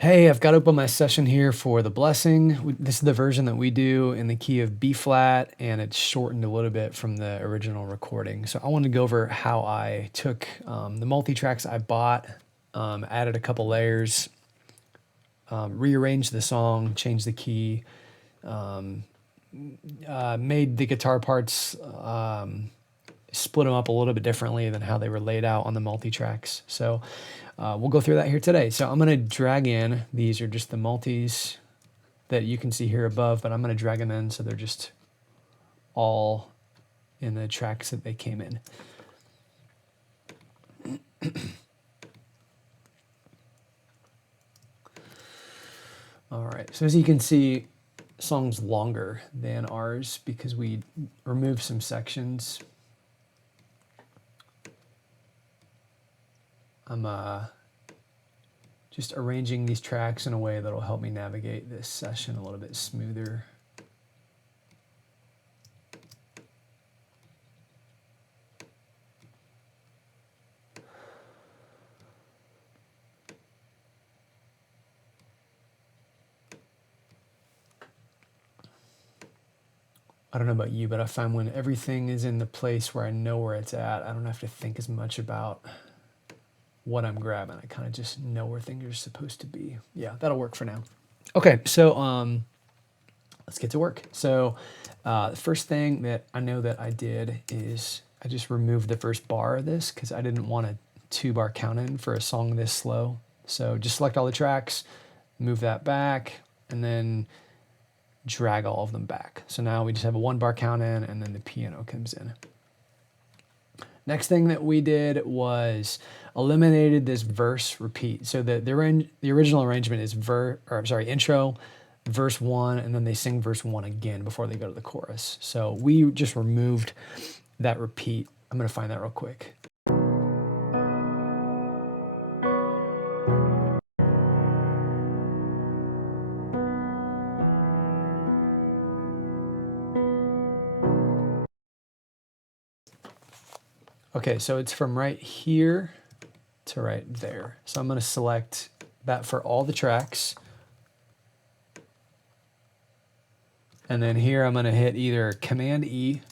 Hey, I've got open my session here for the blessing. This is the version that we do in the key of B flat, and it's shortened a little bit from the original recording. So I want to go over how I took the multi-tracks I bought, added a couple layers, rearranged the song, changed the key, made the guitar parts, split them up a little bit differently than how they were laid out on the multi-tracks. So we'll go through that here today. So I'm going to drag in, these are just the multis that you can see here above, but I'm going to drag them in so they're just all in the tracks that they came in. All right, so as you can see, song's longer than ours because we removed some sections. I'm just arranging these tracks in a way that'll help me navigate this session a little bit smoother. I don't know about you, but I find when everything is in the place where I know where it's at, I don't have to think as much about what I'm grabbing. I kind of just know where things are supposed to be. Yeah, that'll work for now. Okay, so let's get to work. So the first thing that I know that I did is I just removed the first bar of this because I didn't want a 2-bar count in for a song this slow. So just select all the tracks, move that back, and then drag all of them back. So now we just have a 1-bar count in, and then the piano comes in. Next thing that we did was eliminated this verse repeat. So the original arrangement is intro, verse 1, and then they sing verse 1 again before they go to the chorus. So we just removed that repeat. I'm going to find that real quick. Okay, so it's from right here to right there. So I'm going to select that for all the tracks. And then here I'm going to hit either Command E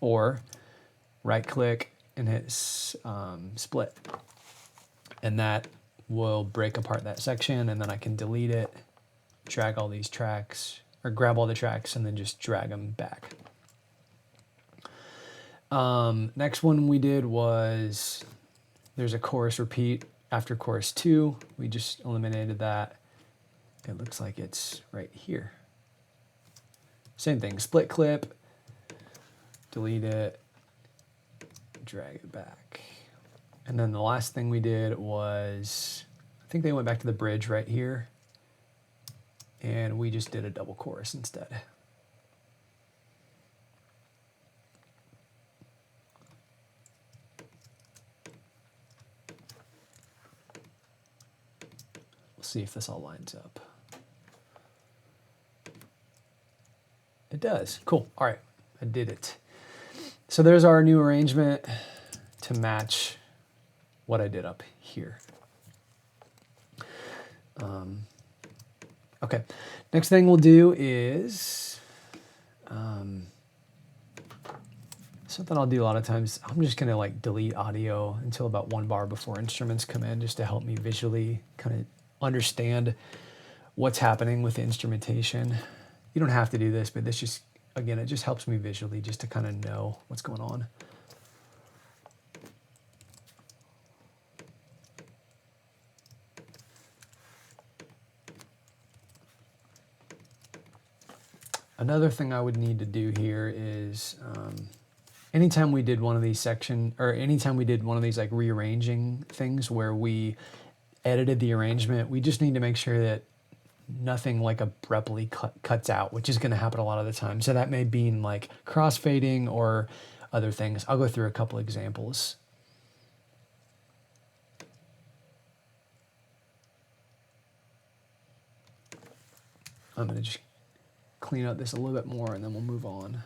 or right click and hit split. And that will break apart that section, and then I can delete it, drag all these tracks, or grab all the tracks and then just drag them back. Next one we did was there's a chorus repeat after chorus 2. We just eliminated that. It looks like it's right here. Same thing, split clip, delete it, drag it back. And then the last thing we did was, I think they went back to the bridge right here, and we just did a double chorus instead. See if this all lines up. It does. Cool. All right, I did it. So there's our new arrangement to match what I did up here. Okay, next thing we'll do is something I'll do a lot of times. I'm just gonna like delete audio until about 1 bar before instruments come in, just to help me visually kind of understand what's happening with the instrumentation. You don't have to do this, but this just, again, it just helps me visually just to kind of know what's going on. Another thing I would need to do here is anytime we did one of these anytime we did one of these like rearranging things where we edited the arrangement, we just need to make sure that nothing like abruptly cuts out, which is going to happen a lot of the time. So that may mean like crossfading or other things. I'll go through a couple examples. I'm going to just clean up this a little bit more and then we'll move on.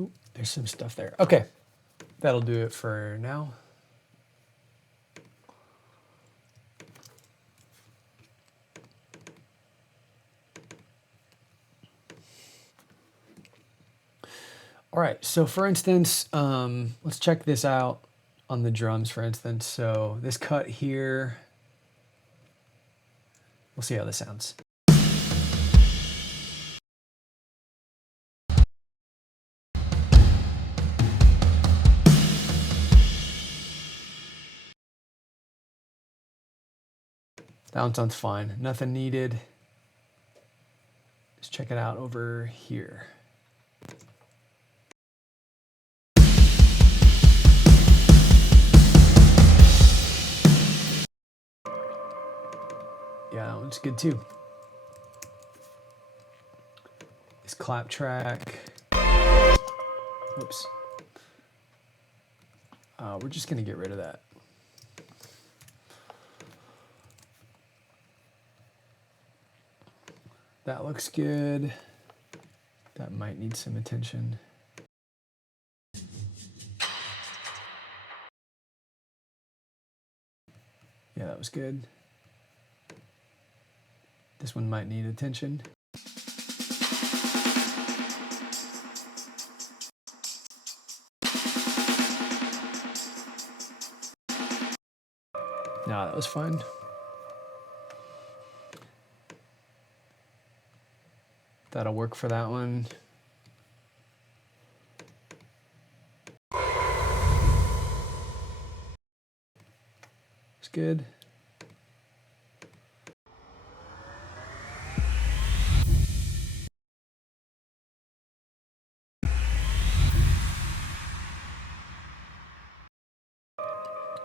Ooh, there's some stuff there. Okay, that'll do it for now. All right, so for instance, let's check this out on the drums, for instance. So this cut here, we'll see how this sounds. That one sounds fine. Nothing needed. Let's check it out over here. Yeah, that one's good too. This clap track. Whoops. We're just gonna get rid of that. That looks good. That might need some attention. Yeah, that was good. This one might need attention. No, that was fine. That'll work for that one. It's good.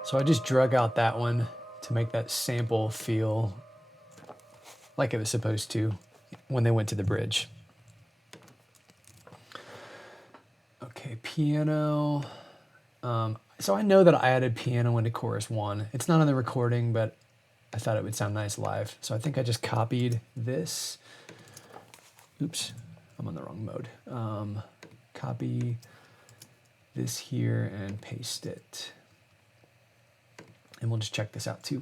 So I just drug out that one to make that sample feel like it was supposed to when they went to the bridge. Okay, piano. So I know that I added piano into chorus 1. It's not on the recording, but I thought it would sound nice live. So I think I just copied this. Oops, I'm on the wrong mode. Copy this here and paste it. And we'll just check this out too.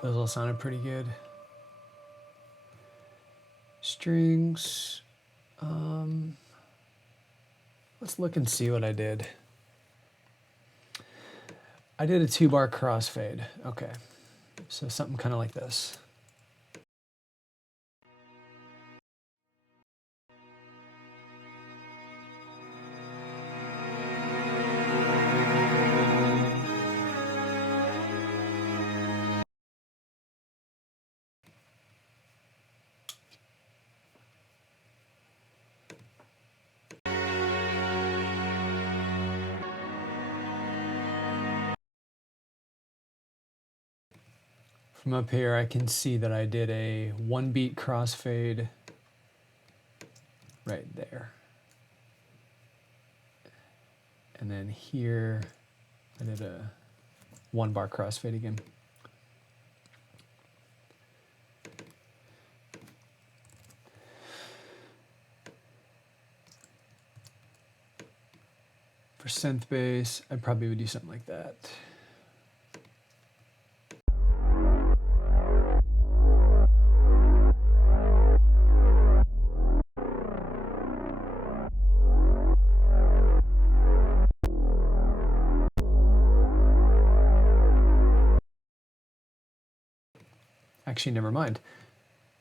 Those all sounded pretty good. Strings. Let's look and see what I did. I did a 2-bar crossfade. Okay, so something kind of like this. From up here, I can see that I did a 1-beat crossfade right there. And then here, I did a 1-bar crossfade again. For synth bass, I probably would do something like that. Actually, never mind.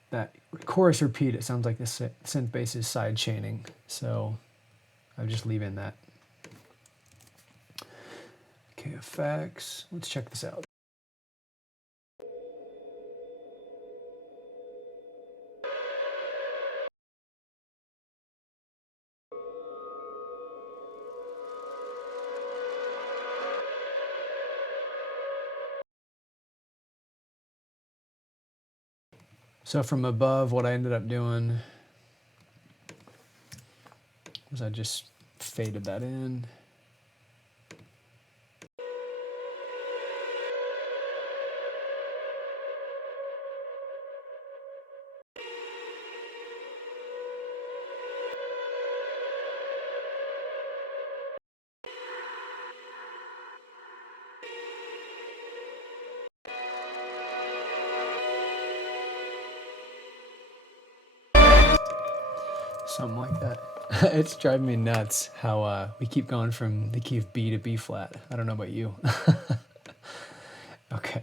That chorus repeat, it sounds like the synth bass is side chaining, so I'll just leave in that. Okay, effects. Let's check this out. So from above, what I ended up doing was I just faded that in. Something like that. It's driving me nuts how we keep going from the key of B to B flat. I don't know about you. Okay.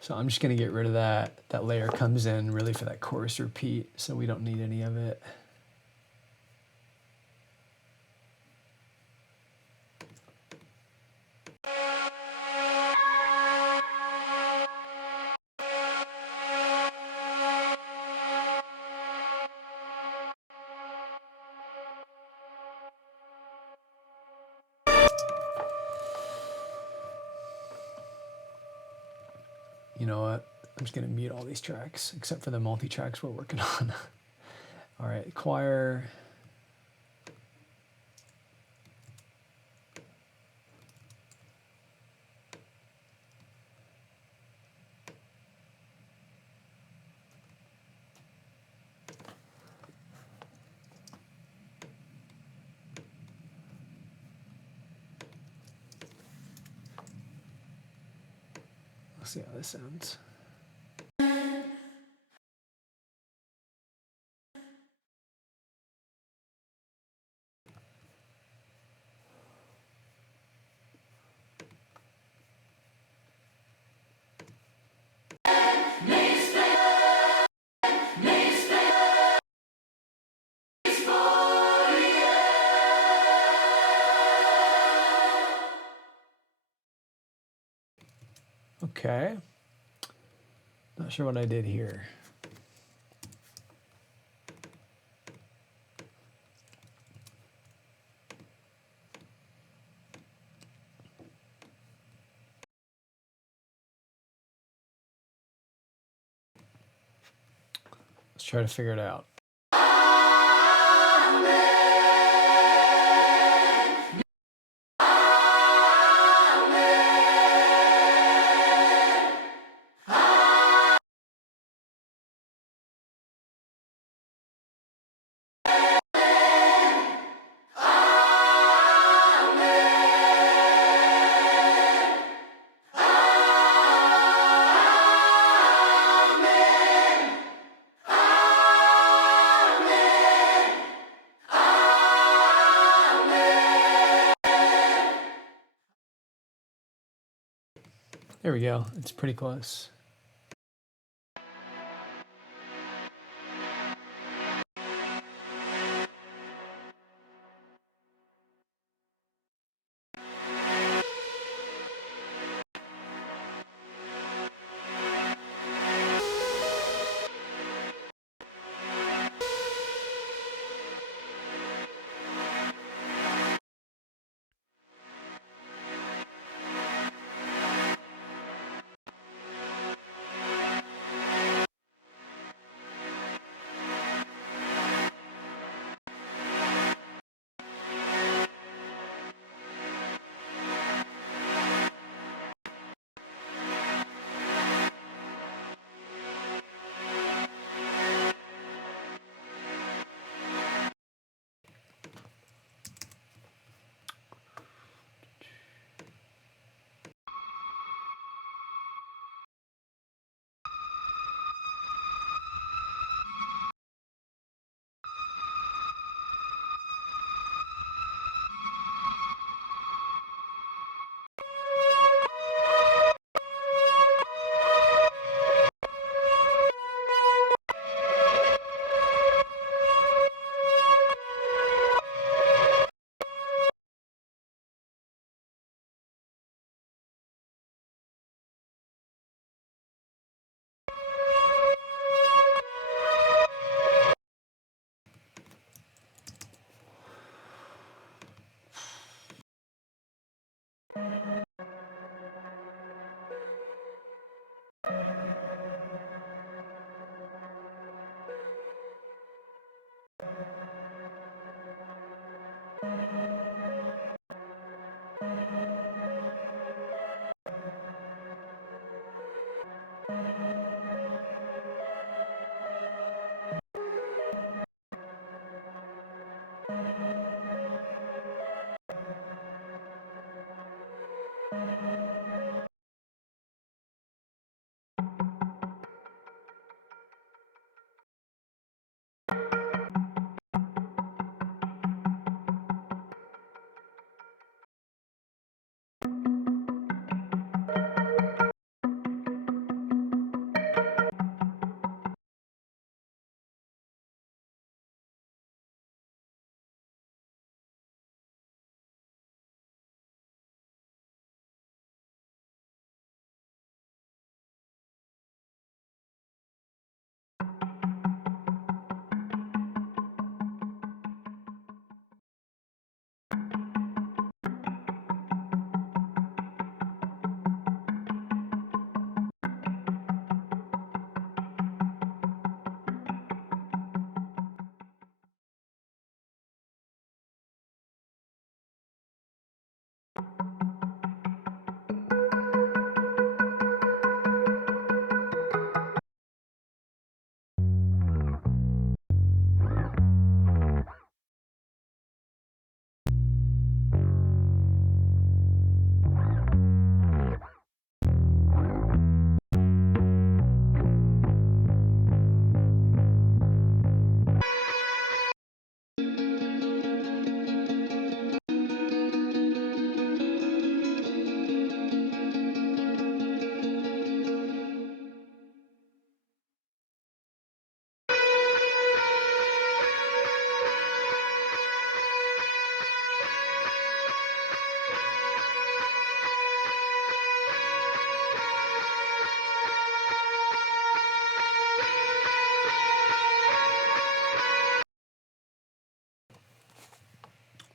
So I'm just going to get rid of that. That layer comes in really for that chorus repeat, so we don't need any of it. You know what? I'm just going to mute all these tracks, except for the multi-tracks we're working on. All right, choir. Let's see how this sounds. Okay. Not sure what I did here. Let's try to figure it out. There we go. It's pretty close.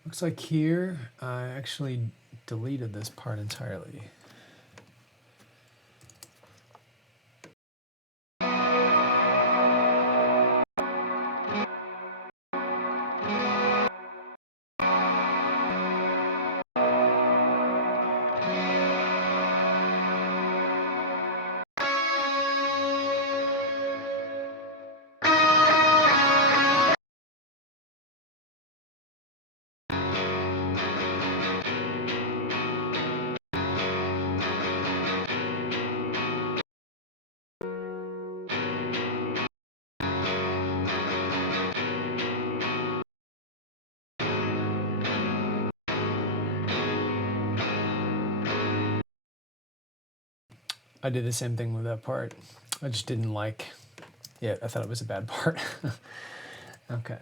Looks like here I actually deleted this part entirely. I did the same thing with that part. I just didn't like it. I thought it was a bad part. Okay.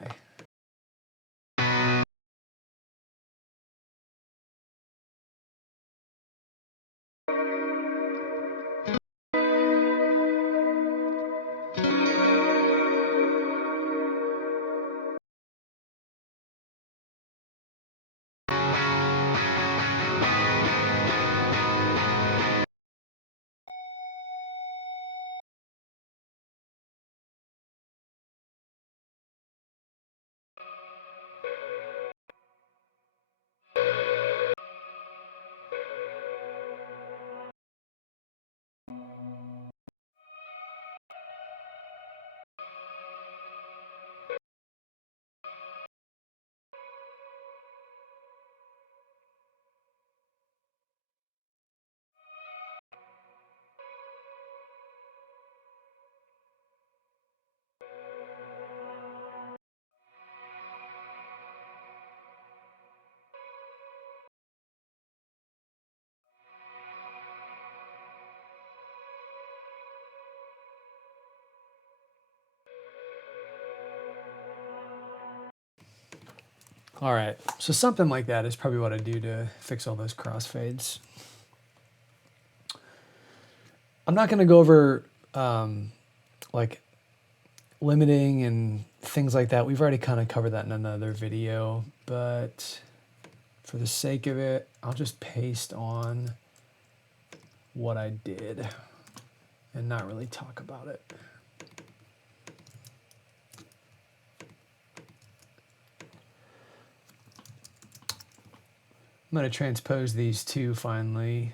All right, so something like that is probably what I do to fix all those crossfades. I'm not going to go over like limiting and things like that. We've already kind of covered that in another video, but for the sake of it, I'll just paste on what I did and not really talk about it. I'm going to transpose these two finally.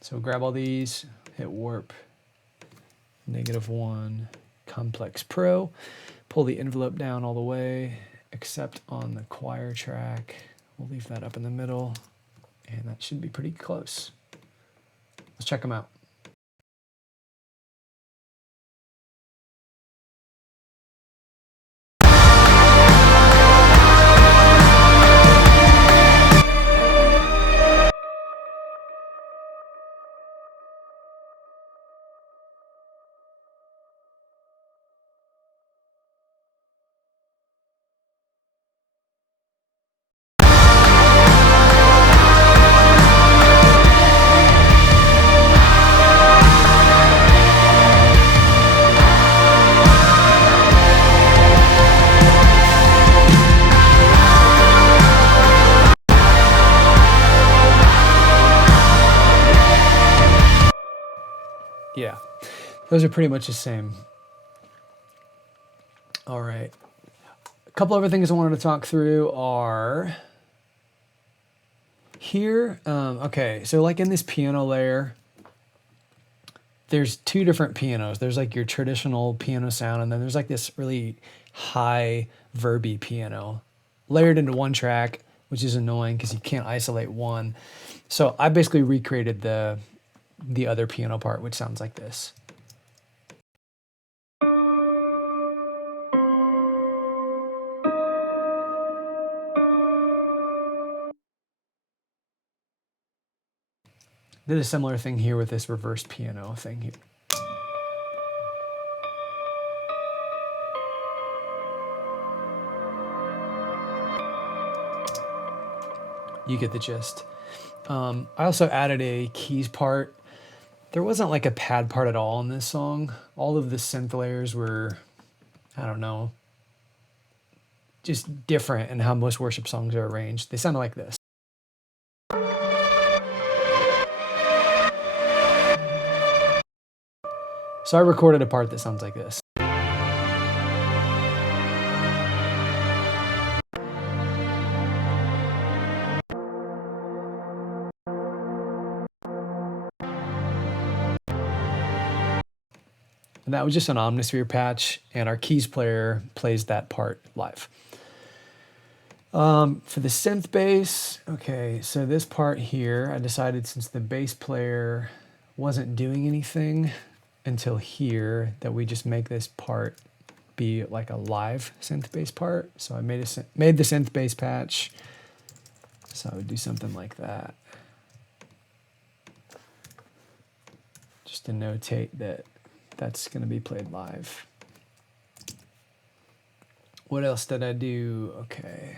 So grab all these, hit warp, -1, complex pro, pull the envelope down all the way, except on the choir track. We'll leave that up in the middle, and that should be pretty close. Let's check them out. Yeah, those are pretty much the same. All right. A couple other things I wanted to talk through are here. Okay, so like in this piano layer, there's two different pianos. There's like your traditional piano sound, and then there's like this really high verby piano layered into one track, which is annoying because you can't isolate one. So I basically recreated the other piano part, which sounds like this. Did a similar thing here with this reverse piano thing here. You get the gist. I also added a keys part. There wasn't like a pad part at all in this song. All of the synth layers were, I don't know, just different in how most worship songs are arranged. They sound like this. So I recorded a part that sounds like this. And that was just an Omnisphere patch, and our keys player plays that part live. For the synth bass, okay, so this part here, I decided since the bass player wasn't doing anything until here, that we just make this part be like a live synth bass part. So I made the synth bass patch. So I would do something like that. Just to notate that that's going to be played live. What else did I do? Okay.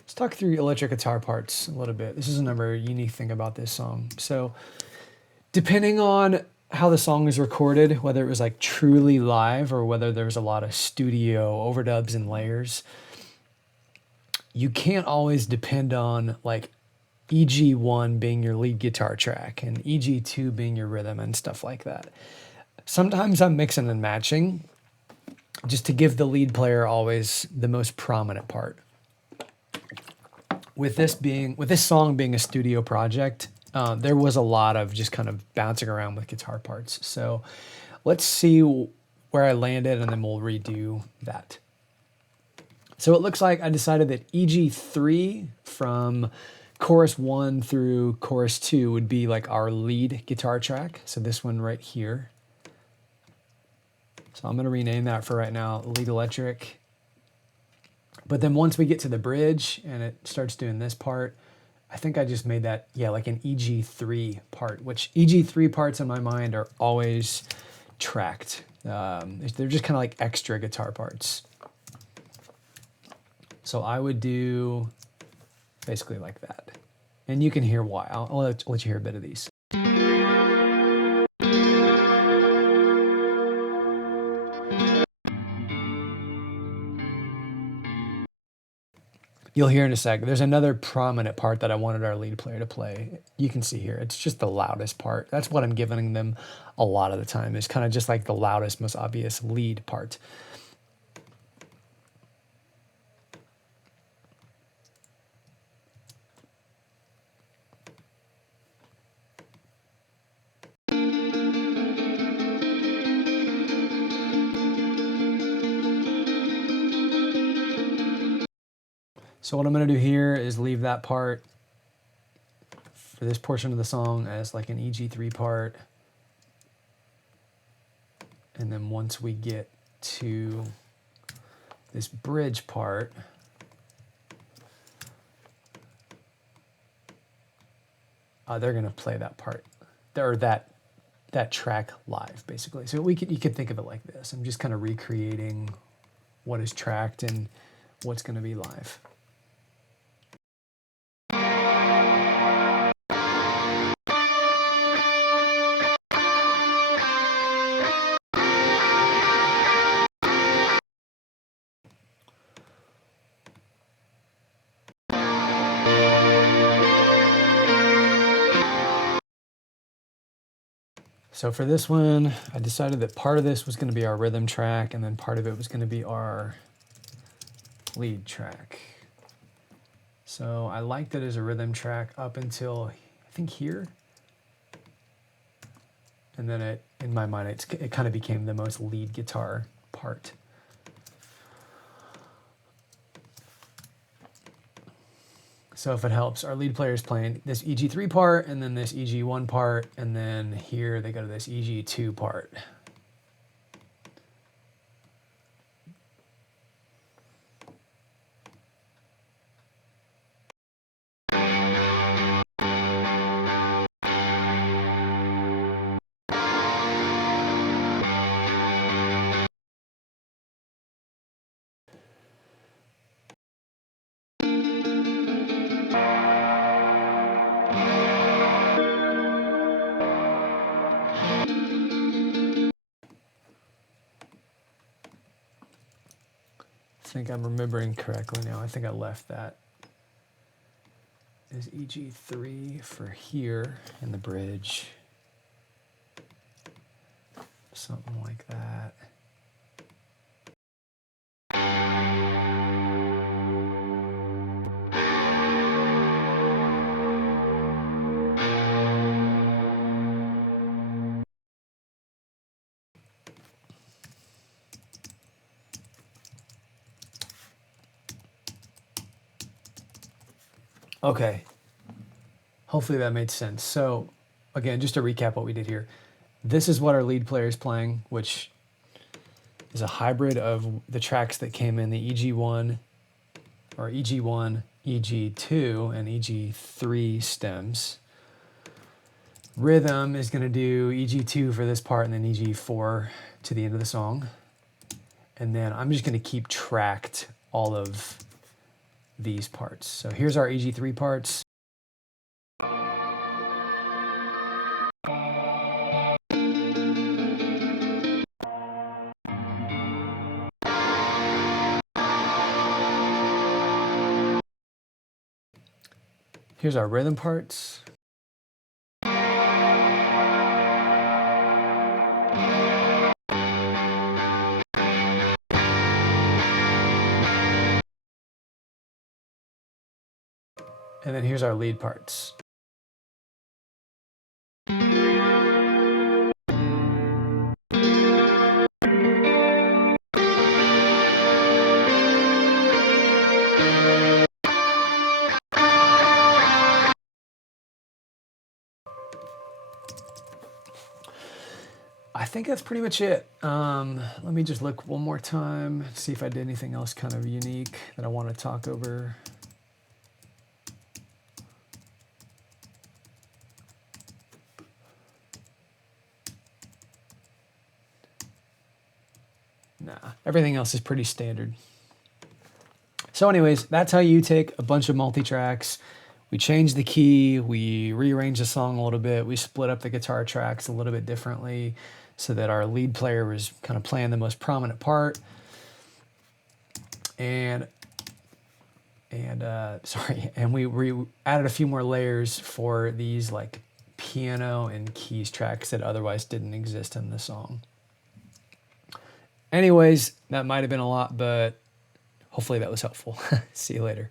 Let's talk through electric guitar parts a little bit. This is another unique thing about this song. So depending on how the song is recorded, whether it was like truly live or whether there was a lot of studio overdubs and layers, you can't always depend on like EG1 being your lead guitar track and EG2 being your rhythm and stuff like that. Sometimes I'm mixing and matching just to give the lead player always the most prominent part. With this song being a studio project, there was a lot of just kind of bouncing around with guitar parts. So let's see where I landed and then we'll redo that. So it looks like I decided that EG3 from chorus 1 through chorus 2 would be like our lead guitar track. So this one right here. So I'm going to rename that for right now, lead electric. But then once we get to the bridge and it starts doing this part, I think I just made that, yeah, like an EG3 part, which EG3 parts in my mind are always tracked. They're just kind of like extra guitar parts. So I would do basically like that. And you can hear why. I'll let you hear a bit of these. You'll hear in a sec. There's another prominent part that I wanted our lead player to play. You can see here, it's just the loudest part. That's what I'm giving them a lot of the time. It's kind of just like the loudest, most obvious lead part. So what I'm going to do here is leave that part for this portion of the song as like an EG3 part. And then once we get to this bridge part, they're going to play that part, or that track live, basically. So you could think of it like this. I'm just kind of recreating what is tracked and what's going to be live. So for this one, I decided that part of this was going to be our rhythm track, and then part of it was going to be our lead track. So I liked it as a rhythm track up until, I think, here. And then in my mind, it kind of became the most lead guitar part. So if it helps, our lead player is playing this EG3 part, and then this EG1 part, and then here they go to this EG2 part. think I'm remembering correctly now. I think I left that as EG3 for here in the bridge. Something like that. Okay. Hopefully that made sense. So again, just to recap what we did here. This is what our lead player is playing, which is a hybrid of the tracks that came in the EG1 or EG1, EG2, and EG3 stems. Rhythm is going to do EG2 for this part and then EG4 to the end of the song. And then I'm just going to keep tracked all of these parts. So here's our EG3 parts. Here's our rhythm parts. And then here's our lead parts. I think that's pretty much it. Let me just look one more time, see if I did anything else kind of unique that I want to talk over. Nah, everything else is pretty standard. So anyways, that's how you take a bunch of multi-tracks. We changed the key, we rearranged the song a little bit, we split up the guitar tracks a little bit differently so that our lead player was kind of playing the most prominent part. And we added a few more layers for these like piano and keys tracks that otherwise didn't exist in the song. Anyways, that might have been a lot, but hopefully that was helpful. See you later.